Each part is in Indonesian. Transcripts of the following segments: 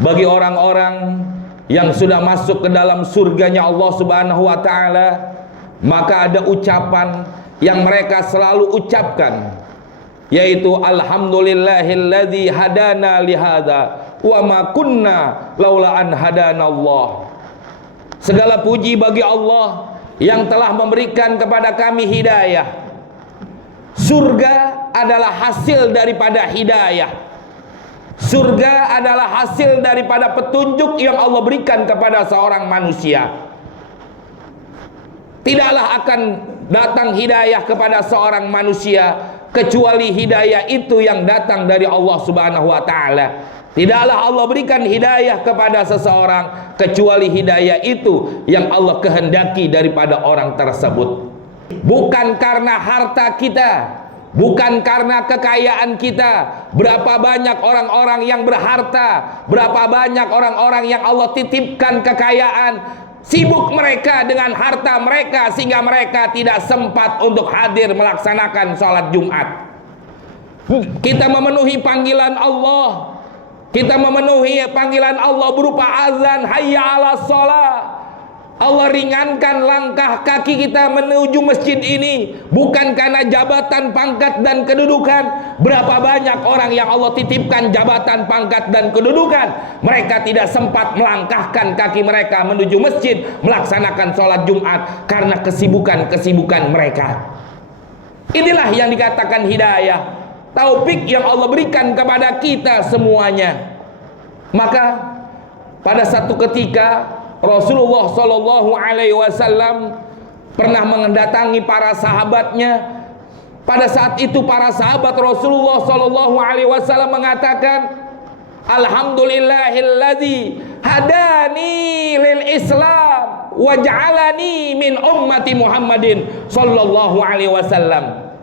bagi orang-orang yang sudah masuk ke dalam surganya Allah Subhanahu wa taala, maka ada ucapan yang mereka selalu ucapkan, yaitu alhamdulillahilladzi hadana lihada wa ma kunna laula an hadanallah. Segala puji bagi Allah yang telah memberikan kepada kami hidayah. Surga adalah hasil daripada hidayah. Surga adalah hasil daripada petunjuk yang Allah berikan kepada seorang manusia. Tidaklah akan datang hidayah kepada seorang manusia kecuali hidayah itu yang datang dari Allah Subhanahu wa taala. Tidaklah Allah berikan hidayah kepada seseorang kecuali hidayah itu yang Allah kehendaki daripada orang tersebut. Bukan karena harta kita, bukan karena kekayaan kita. Berapa banyak orang-orang yang berharta, berapa banyak orang-orang yang Allah titipkan kekayaan, sibuk mereka dengan harta mereka sehingga mereka tidak sempat untuk hadir melaksanakan sholat Jumat. Kita memenuhi panggilan Allah, kita memenuhi panggilan Allah berupa azan hayya 'alas shalah. Allah ringankan langkah kaki kita menuju masjid ini bukan karena jabatan, pangkat, dan kedudukan. Berapa banyak orang yang Allah titipkan jabatan, pangkat, dan kedudukan, mereka tidak sempat melangkahkan kaki mereka menuju masjid melaksanakan sholat Jumat karena kesibukan-kesibukan mereka. Inilah yang dikatakan hidayah, taufik yang Allah berikan kepada kita semuanya. Maka pada satu ketika Rasulullah Shallallahu Alaihi Wasallam pernah mendatangi para sahabatnya. Pada saat itu para sahabat Rasulullah Shallallahu Alaihi Wasallam mengatakan, alhamdulillahilladzi hadani lil Islam wa ja'alani min ummati Muhammadin Shallallahu Alaihi Wasallam.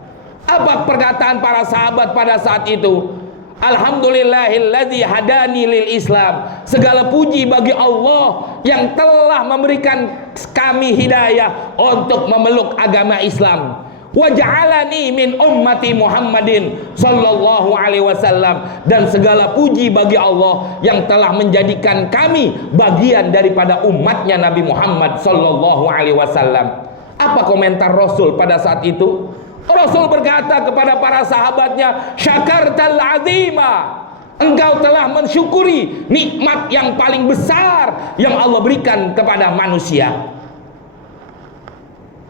Apa perkataan para sahabat pada saat itu? Alhamdulillahilladzi hadani lil Islam. Segala puji bagi Allah yang telah memberikan kami hidayah untuk memeluk agama Islam. Wa ja'alani min ummati Muhammadin sallallahu alaihi wasallam. Dan segala puji bagi Allah yang telah menjadikan kami bagian daripada umatnya Nabi Muhammad sallallahu alaihi wasallam. Apa komentar Rasul pada saat itu? Rasul berkata kepada para sahabatnya, syakartal azima, engkau telah mensyukuri nikmat yang paling besar yang Allah berikan kepada manusia.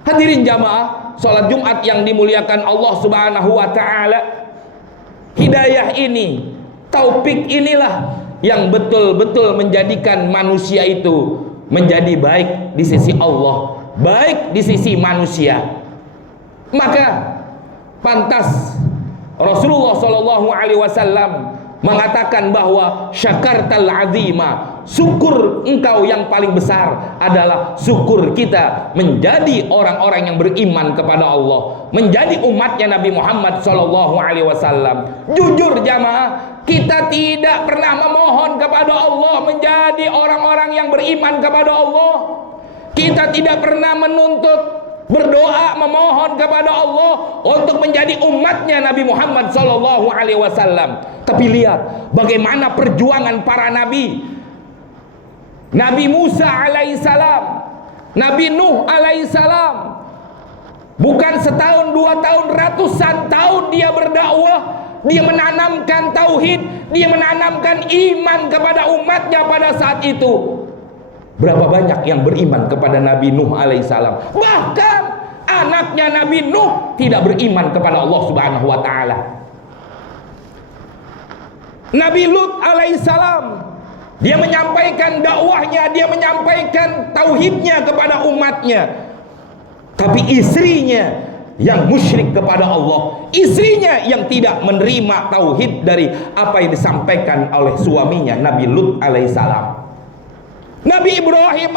Hadirin jamaah sholat Jumat yang dimuliakan Allah Subhanahu wa ta'ala, hidayah ini, taufik inilah yang betul-betul menjadikan manusia itu menjadi baik di sisi Allah, baik di sisi manusia. Maka pantas Rasulullah Shallallahu Alaihi Wasallam mengatakan bahwa syakartal azima, syukur engkau yang paling besar adalah syukur kita menjadi orang-orang yang beriman kepada Allah, menjadi umatnya Nabi Muhammad Shallallahu Alaihi Wasallam. Jujur jamaah, kita tidak pernah memohon kepada Allah menjadi orang-orang yang beriman kepada Allah. Kita tidak pernah menuntut, berdoa, memohon kepada Allah untuk menjadi umatnya Nabi Muhammad Sallallahu Alaihi Wasallam. Tapi lihat bagaimana perjuangan para nabi. Nabi Musa alaihissalam, Nabi Nuh alaihissalam, bukan setahun, 2 tahun, ratusan tahun dia berdakwah. Dia menanamkan tauhid, dia menanamkan iman kepada umatnya pada saat itu. Berapa banyak yang beriman kepada Nabi Nuh alaihissalam. Bahkan anaknya Nabi Nuh tidak beriman kepada Allah Subhanahu wa ta'ala. Nabi Lut alaihissalam, dia menyampaikan dakwahnya, dia menyampaikan tauhidnya kepada umatnya. Tapi istrinya yang musyrik kepada Allah, istrinya yang tidak menerima tauhid dari apa yang disampaikan oleh suaminya Nabi Lut alaihissalam. Nabi Ibrahim